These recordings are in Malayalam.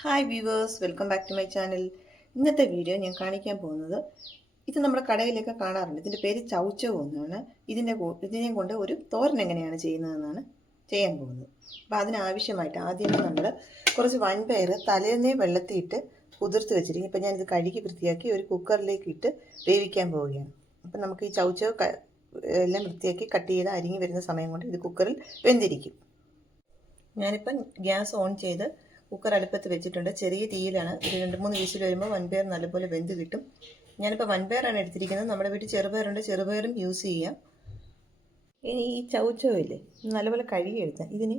Hi viewers, welcome back to my channel. ഇന്നത്തെ വീഡിയോ ഞാൻ കാണിക്കാൻ പോകുന്നത് ഇത് നമ്മുടെ കടയിലൊക്കെ കാണാറുണ്ട്. ഇതിൻ്റെ പേര് ചൗച്ചൗ എന്നാണ്. ഇതിനെ കൊണ്ട് ഒരു തോരൻ എങ്ങനെയാണ് ചെയ്യുന്നതെന്നാണ് ചെയ്യാൻ പോകുന്നത്. അപ്പോൾ അതിനാവശ്യമായിട്ട് ആദ്യമേ നമ്മൾ കുറച്ച് വൻപയർ തലേന്നേ വെള്ളത്തിയിട്ട് കുതിർത്ത് വെച്ചിരിക്കും. ഇപ്പോൾ ഞാനിത് കഴുകി വൃത്തിയാക്കി ഒരു കുക്കറിലേക്ക് ഇട്ട് വേവിക്കാൻ പോവുകയാണ്. അപ്പം നമുക്ക് ഈ ചൗച്ചൗ എല്ലാം വൃത്തിയാക്കി കട്ട് ചെയ്ത് അരിഞ്ഞ് വരുന്ന സമയം കൊണ്ട് ഇത് കുക്കറിൽ വെന്തിരിക്കും. ഞാനിപ്പം ഗ്യാസ് ഓൺ ചെയ്ത് കുക്കർ അടുപ്പത്ത് വെച്ചിട്ടുണ്ട്. ചെറിയ തീയിലാണ്. ഒരു 2-3 വിസിൽ വരുമ്പോൾ വൻപയർ നല്ലപോലെ വെന്ത് കിട്ടും. ഞാനിപ്പോൾ വൻപയറാണ് എടുത്തിരിക്കുന്നത്. നമ്മുടെ വീട്ടിൽ ചെറുപയറുണ്ട്, ചെറുപയറും യൂസ് ചെയ്യാം. ഇനി ഈ ചൗച്ചൗ ഇല്ലേ, നല്ലപോലെ കഴുകിയെടുത്താൽ ഇതിന്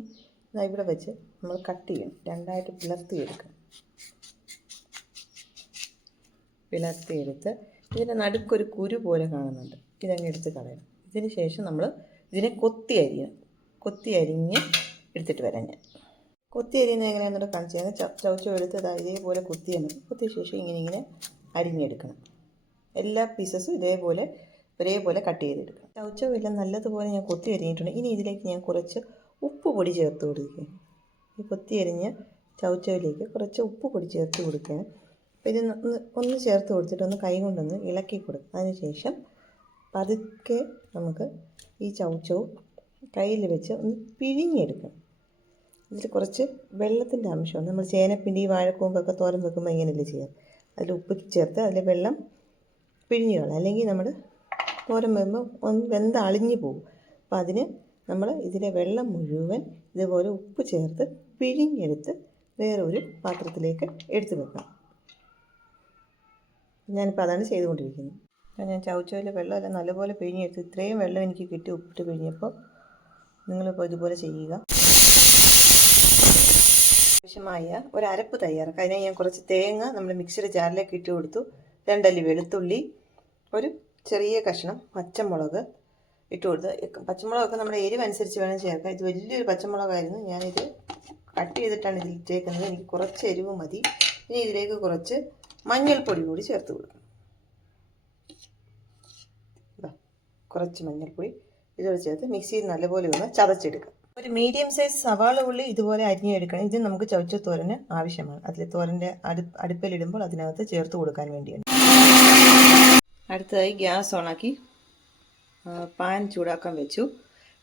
ഇവിടെ വെച്ച് നമ്മൾ കട്ട് ചെയ്യണം. രണ്ടായിട്ട് പിളർത്തിയെടുക്കണം. പിളർത്തിയെടുത്ത് ഇതിൻ്റെ നടുക്കൊരു കുരു പോലെ കാണുന്നുണ്ട്. ഇതങ്ങ് എടുത്ത് കളയണം. ഇതിന് ശേഷം നമ്മൾ ഇതിനെ കൊത്തി അരിഞ്ഞ് എടുത്തിട്ട് വരാം. ഞാൻ കൊത്തി അരിയുന്നത് എങ്ങനെയാണെന്നോട് കാണിച്ചു തരാം. ചൗച്ചൗ എടുത്ത് ഇതേപോലെ കൊത്തിയ ശേഷം ഇങ്ങനെ അരിഞ്ഞെടുക്കണം. എല്ലാ പീസസും ഒരേപോലെ കട്ട് ചെയ്തെടുക്കണം. ചൗച്ചൗ എല്ലാം നല്ലതുപോലെ ഞാൻ കൊത്തി അരിഞ്ഞിട്ടുണ്ട്. ഇനി ഇതിലേക്ക് ഞാൻ കുറച്ച് ഉപ്പ് പൊടി ചേർത്ത് കൊടുക്കുക. ഈ കൊത്തി അരിഞ്ഞ ചൗച്ചൗവിലേക്ക് കുറച്ച് ഉപ്പ് പൊടി ചേർത്ത് കൊടുക്കുകയാണ്. അപ്പോൾ ഇത് ഒന്ന് ചേർത്ത് കൊടുത്തിട്ട് ഒന്ന് കൈ കൊണ്ടൊന്ന് ഇളക്കി കൊടുക്കും. അതിനുശേഷം പതുക്കെ നമുക്ക് ഈ ചൗച്ചൗ കയ്യിൽ വെച്ച് ഒന്ന് പിഴിഞ്ഞെടുക്കണം. ഇതിൽ കുറച്ച് വെള്ളത്തിൻ്റെ അംശമുണ്ട്. നമ്മൾ ചേനപ്പിണ്ടി വാഴക്കൂമ്പൊക്കെ തോരൻ വെക്കുമ്പോൾ ഇങ്ങനെയല്ലേ ചെയ്യാം. അതിൽ ഉപ്പ് ചേർത്ത് അതിൽ വെള്ളം പിഴിഞ്ഞ് കളയാം. അല്ലെങ്കിൽ നമ്മൾ തോരൻ വെക്കുമ്പോൾ ഒന്ന് വെന്ത് അളിഞ്ഞു പോകും. അപ്പോൾ അതിന് നമ്മൾ ഇതിലെ വെള്ളം മുഴുവൻ ഇതുപോലെ ഉപ്പ് ചേർത്ത് പിഴിഞ്ഞെടുത്ത് വേറൊരു പാത്രത്തിലേക്ക് എടുത്ത് വെക്കണം. ഞാനിപ്പോൾ അതാണ് ചെയ്തുകൊണ്ടിരിക്കുന്നത്. ഞാൻ ചൗച്ചൗവിലെ വെള്ളമെല്ലാം നല്ലപോലെ പിഴിഞ്ഞെടുത്ത് ഇത്രയും വെള്ളം എനിക്ക് കിട്ടി ഉപ്പിട്ട് പിഴിഞ്ഞപ്പോൾ നിങ്ങളിപ്പോൾ ഇതുപോലെ ചെയ്യുക. ആവശ്യമായ ഒരു അരപ്പ് തയ്യാറാക്കുക. അതിനായി ഞാൻ കുറച്ച് തേങ്ങ നമ്മൾ മിക്സിയുടെ ജാറിലേക്ക് ഇട്ട് കൊടുത്തു. 2 അല്ലി വെളുത്തുള്ളി, ഒരു ചെറിയ കഷ്ണം പച്ചമുളക് ഇട്ട് കൊടുത്തു. പച്ചമുളകൊക്കെ നമ്മുടെ എരിവ് അനുസരിച്ച് വേണം ചേർക്കാം. ഇത് വലിയൊരു പച്ചമുളകായിരുന്നു. ഞാനിത് കട്ട് ചെയ്തിട്ടാണ് ഇതിൽ ഇട്ടേക്കുന്നത്. എനിക്ക് കുറച്ച് എരിവ് മതി. ഇനി ഇതിലേക്ക് കുറച്ച് മഞ്ഞൾപ്പൊടി കൂടി ചേർത്ത് കൊടുക്കണം. കുറച്ച് മഞ്ഞൾപ്പൊടി ഇതോടെ ചേർത്ത് മിക്സിയിൽ നല്ലപോലെ ഒന്ന് ചതച്ചെടുക്കാം. ഒരു മീഡിയം സൈസ് സവാള ഉള്ളി ഇതുപോലെ അരിഞ്ഞെടുക്കണം. ഇത് നമുക്ക് ചൗച്ചൗ തോരന് ആവശ്യമാണ്. അതിൽ തോരൻ്റെ അടുപ്പിലിടുമ്പോൾ അതിനകത്ത് ചേർത്ത് കൊടുക്കാൻ വേണ്ടിയാണ്. അടുത്തതായി ഗ്യാസ് ഓണാക്കി പാൻ ചൂടാക്കാൻ വെച്ചു.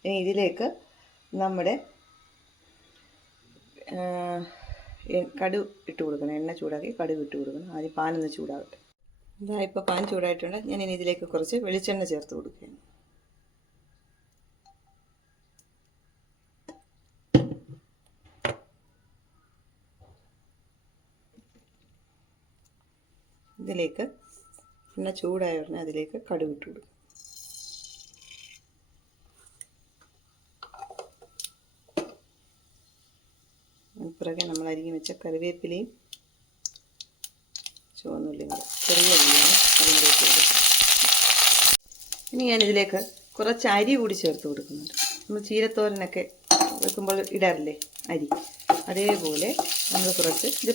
ഇനി ഇതിലേക്ക് നമ്മുടെ കടുക് ഇട്ട് കൊടുക്കണം. എണ്ണ ചൂടാക്കി കടുക് ഇട്ട് കൊടുക്കണം. ആദ്യം പാനൊന്ന് ചൂടാകട്ടെ. ഇപ്പോൾ പാൻ ചൂടായിട്ടുണ്ട്. ഞാൻ ഇനി ഇതിലേക്ക് കുറച്ച് വെളിച്ചെണ്ണ ചേർത്ത് കൊടുക്കുകയാണ്. ഇതിലേക്ക് എണ്ണ ചൂടായ ഉടനെ അതിലേക്ക് കടുക് ഇട്ട് കൊടുക്കും. പുറകെ നമ്മൾ അരിഞ്ഞ് വെച്ച കറിവേപ്പിലയും ചുവന്നുള്ളിയും ചെറിയ ഉള്ളിയാണ് അതിലേക്ക് കൊടുക്കും. ഇനി ഞാനിതിലേക്ക് കുറച്ച് അരി കൂടി ചേർത്ത് കൊടുക്കുന്നുണ്ട്. നമ്മൾ ചീരത്തോരനൊക്കെ വെക്കുമ്പോൾ ഇടാറില്ലേ അരി, അതേപോലെ നമ്മൾ കുറച്ച് ഇത്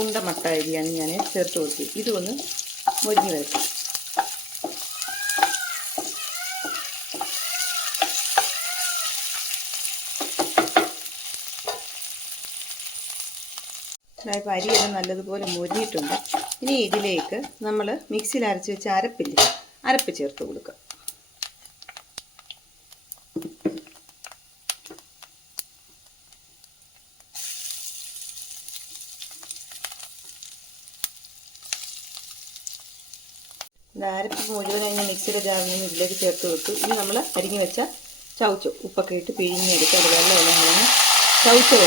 ഉണ്ടമട്ട അരിയാണ് ഞാൻ ചേർത്ത് കൊടുത്തത്. ഇതൊന്ന് മൊരിഞ്ഞ് വരയ്ക്കും. ഇപ്പോൾ അരിയെല്ലാം നല്ലതുപോലെ മൊരിഞ്ഞിട്ടുണ്ട്. ഇനി ഇതിലേക്ക് നമ്മൾ മിക്സിയിൽ അരച്ച് വെച്ച അരപ്പ് ചേർത്ത് കൊടുക്കുക. അരപ്പ് മുഴുവനായി ഞാൻ മിക്സിയുടെ ജാറിൽ നിന്ന് ഇതിലേക്ക് ചേർത്ത് കൊടുത്തു. ഇനി നമ്മൾ അരിഞ്ഞ് വെച്ച ചൗച്ചൗ ഉപ്പൊക്കെ ഇട്ട് പിഴിഞ്ഞെടുത്ത് അത് വെള്ളമെല്ലാം കളഞ്ഞ് ചൗച്ചൗ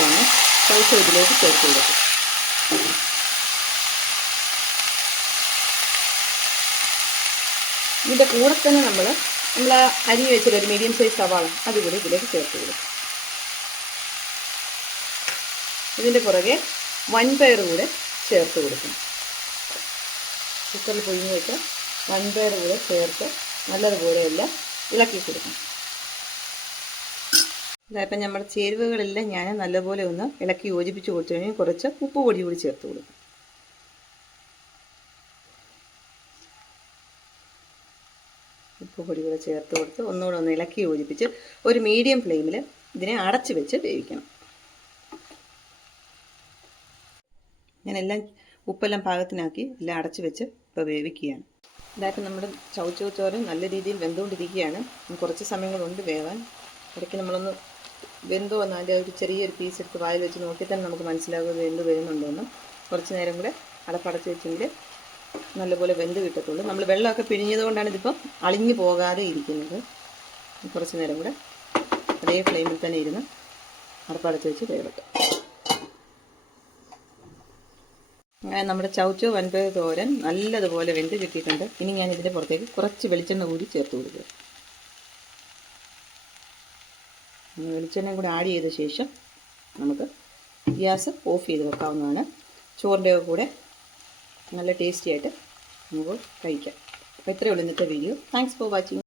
ഇതിലേക്ക് ചേർത്ത് കൊടുക്കും. ഇതിൻ്റെ കൂടെ തന്നെ നമ്മൾ അരിഞ്ഞ് വെച്ചിട്ട് ഒരു മീഡിയം സൈസ് സവാള അതുകൂടി ഇതിലേക്ക് ചേർത്ത് കൊടുക്കും. ഇതിൻ്റെ പുറകെ വൻപയർ കൂടെ ചേർത്ത് കൊടുക്കും. കുക്കറിൽ പൊഴിഞ്ഞ് വെച്ച വൻപയർ കൂടെ ചേർത്ത് നല്ലതുപോലെ എല്ലാം ഇളക്കി കൊടുക്കണം. ഇതായപ്പോൾ നമ്മുടെ ചേരുവകളെല്ലാം ഞാൻ നല്ലപോലെ ഒന്ന് ഇളക്കി യോജിപ്പിച്ച് കൊടുത്തു കഴിഞ്ഞാൽ കുറച്ച് ഉപ്പ് പൊടി കൂടി ചേർത്ത് കൊടുക്കും. ഉപ്പ് പൊടി കൂടെ ചേർത്ത് കൊടുത്ത് ഒന്നുകൂടെ ഒന്ന് ഇളക്കി യോജിപ്പിച്ച് ഒരു മീഡിയം ഫ്ലെയിമിൽ ഇതിനെ അടച്ച് വെച്ച് വേവിക്കണം. ഞാൻ എല്ലാം ഉപ്പെല്ലാം പാകത്തിനാക്കി എല്ലാം അടച്ച് വെച്ച് ഇപ്പോൾ വേവിക്കുകയാണ്. ഇതായിട്ട് നമ്മുടെ ചൗച്ചൗ തോരൻ നല്ല രീതിയിൽ വെന്തുകൊണ്ടിരിക്കുകയാണ്. കുറച്ച് സമയങ്ങളുണ്ട് വേവാൻ. ഇടയ്ക്ക് നമ്മളൊന്ന് വെന്തോ എന്ന് അതിൻ്റെ ഒരു ചെറിയൊരു പീസ് എടുത്ത് വായിൽ വെച്ച് നോക്കി തന്നെ നമുക്ക് മനസ്സിലാകും വെന്ത് വരുന്നുണ്ടോയെന്ന്. കുറച്ച് നേരം കൂടെ അടപ്പടച്ച് വെച്ചെങ്കിൽ നല്ലപോലെ വെന്ത് കിട്ടത്തുള്ളൂ. നമ്മൾ വെള്ളമൊക്കെ പിഴിഞ്ഞത് കൊണ്ടാണ് ഇതിപ്പം അളിഞ്ഞു പോകാതെ ഇരിക്കുന്നത്. കുറച്ച് നേരം കൂടെ അതേ ഫ്ലെയിമിൽ തന്നെ ഇരുന്ന് അടപ്പടച്ച് വെച്ച് വേവട്ടെ. അങ്ങനെ നമ്മുടെ ചൗച്ചൗ വൻപയർ തോരൻ നല്ലതുപോലെ വെന്ത് കിട്ടിയിട്ടുണ്ട്. ഇനി ഞാൻ ഇതിൻ്റെ പുറത്തേക്ക് കുറച്ച് വെളിച്ചെണ്ണ കൂടി ചേർത്ത് കൊടുക്കുക. വെളിച്ചെണ്ണയും കൂടി ആഡ് ചെയ്ത ശേഷം നമുക്ക് ഗ്യാസ് ഓഫ് ചെയ്ത് വെക്കാവുന്നതാണ്. ചോറിൻ്റെ കൂടെ നല്ല ടേസ്റ്റി ആയിട്ട് നമുക്ക് കഴിക്കാം. അപ്പോൾ ഇത്രയേ ഉള്ളൂ ഇന്നത്തെ വീഡിയോ. Thanks for watching.